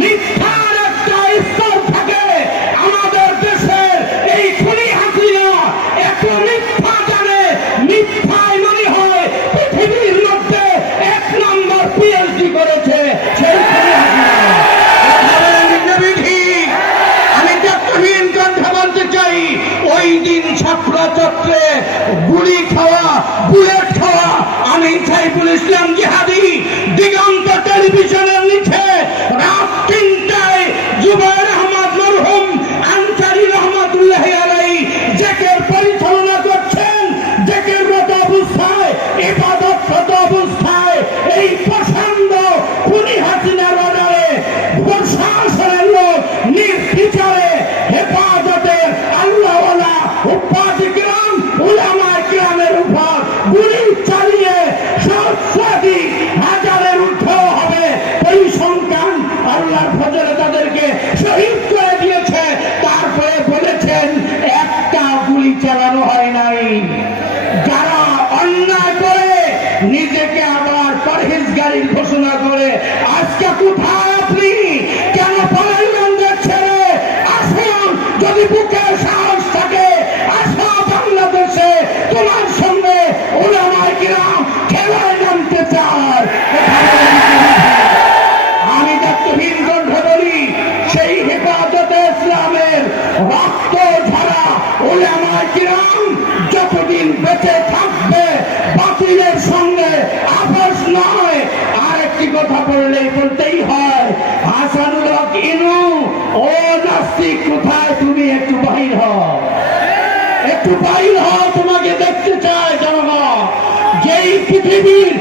মিথ্যার একটা স্তর থাকে। আমাদের দেশের এই এত মিথ্যা জানে, মিথ্যায় মনে হয়, পৃথিবীর মধ্যে এক নম্বর পিএইচডি করেছে আমি দেবহীন কথা বলতে চাই, ওই দিন ছাত্র চক্রে গুলি খাওয়া, বুলেট খাওয়া, আমি চাই বলেছিলাম জিহাদি নিজেকে আবার পরহেজগারির ঘোষণা করে, আজকে কোথায় আপনি? কেন পালাইলেন ছেড়ে আসুন যদি বুকে সাহস থাকে, আসা বাংলাদেশে। তোমার সঙ্গে ওলামায় গ্রাম খেলায় নামতে চায়। আমি দত্তহীন কণ্ঠ বলি, সেই হেফাজতে ইসলামের রক্ত ঝরা ওলামায় কিরাম একটি কথা বললে বলতেই হয়। হাসানুল হক, ইনু, ও নাস্তিক, কোথায় তুমি? একটু বাহির হও। একটু বাহির হও, তোমাকে দেখতে চায় জনগণ। যেই পৃথিবীর